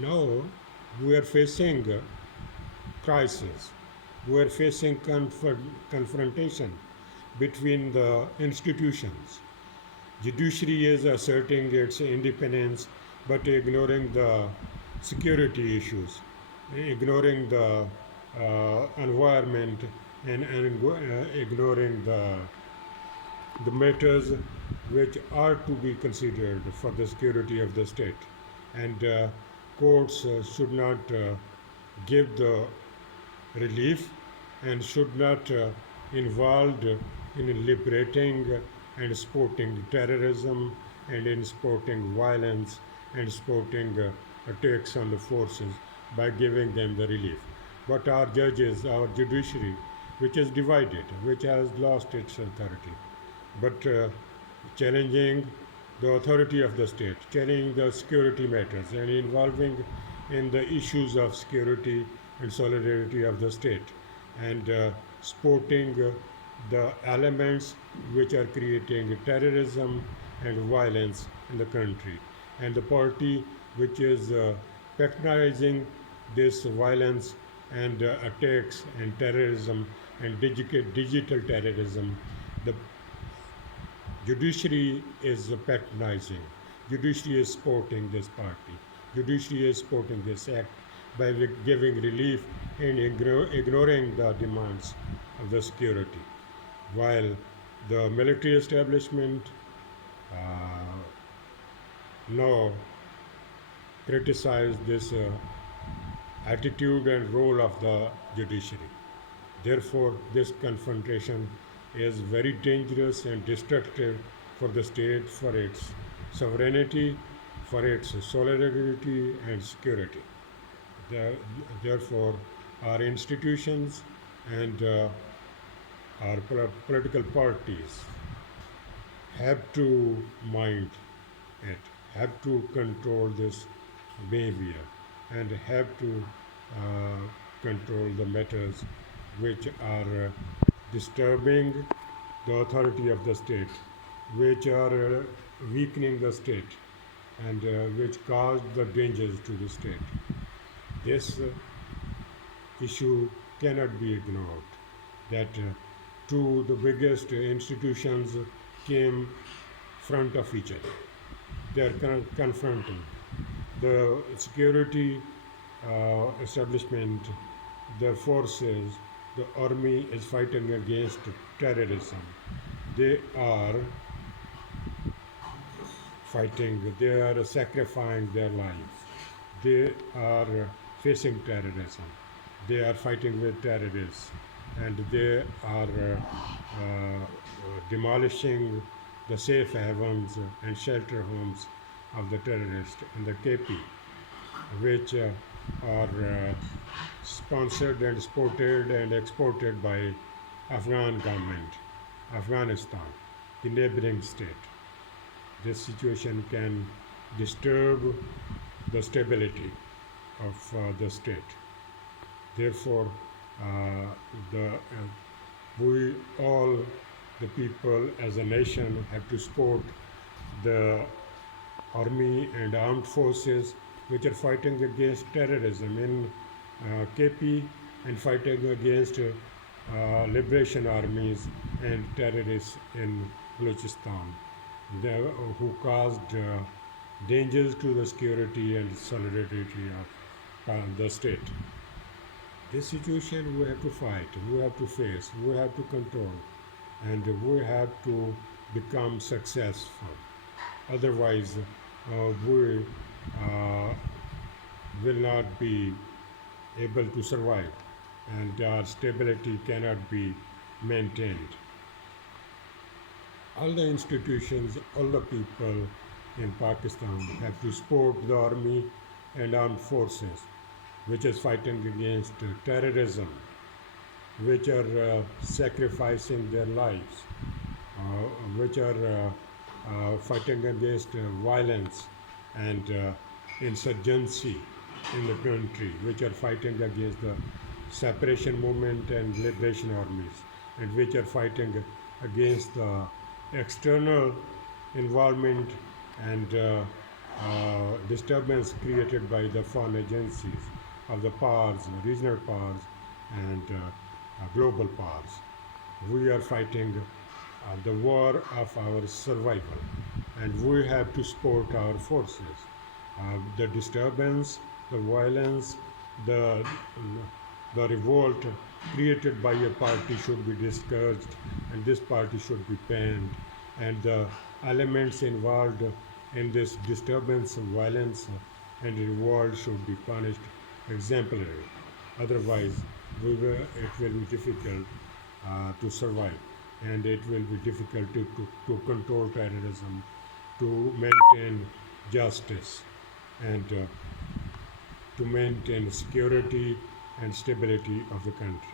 Now we are facing crisis. We are facing confrontation between the institutions. Judiciary is asserting its independence but ignoring the security issues, ignoring the environment, and ignoring the matters which are to be considered for the security of the state. And courts should not give the relief and should not involved in liberating and supporting terrorism and in supporting violence and supporting attacks on the forces by giving them the relief. But our judges, our judiciary, which is divided, which has lost its authority, but challenging the authority of the state, challenging the security matters, and involving in the issues of security and solidarity of the state, and supporting the elements which are creating terrorism and violence in the country, and the party which is patronizing this violence and attacks and terrorism and digital terrorism. The judiciary is patronizing. Judiciary is supporting this party. Judiciary is supporting this act by giving relief and ignoring the demands of the security. While the military establishment uh, now criticize this attitude and role of the judiciary. Therefore, this confrontation is very dangerous and destructive for the state, for its sovereignty, for its solidarity and security. The- Therefore, our institutions and our political parties have to mind it, have to control this behavior, and have to control the matters which are disturbing the authority of the state, which are weakening the state, and which cause the dangers to the state. This issue cannot be ignored. That two the biggest institutions came front of each other. They are confronting the security establishment, the forces, the army is fighting against terrorism. They are fighting, they are sacrificing their lives. They are facing terrorism. They are fighting with terrorists, and they are demolishing the safe havens and shelter homes of the terrorists in the KP, which are sponsored and supported and exported by Afghan government, Afghanistan, the neighboring state. This situation can disturb the stability of the state. Therefore, uh, we all, the people as a nation, have to support the army and armed forces which are fighting against terrorism in KP and fighting against liberation armies and terrorists in Balochistan who caused dangers to the security and solidarity of the state. This situation we have to fight, we have to face, we have to control, and we have to become successful. Otherwise, we will not be able to survive, and our stability cannot be maintained. All the institutions, all the people in Pakistan have to support the army and armed forces which is fighting against terrorism, which are sacrificing their lives, which are fighting against violence and insurgency in the country, which are fighting against the separation movement and liberation armies, and which are fighting against the external involvement and disturbance created by the foreign agencies of the powers, regional powers, and global powers. We are fighting the war of our survival, and we have to support our forces. The disturbance, the violence, the the revolt created by a party should be discouraged, and this party should be banned, and the elements involved in this disturbance, violence, and revolt should be punished exemplarily. Otherwise, it will be difficult to survive, and it will be difficult to control terrorism, to maintain justice, and to maintain security and stability of the country.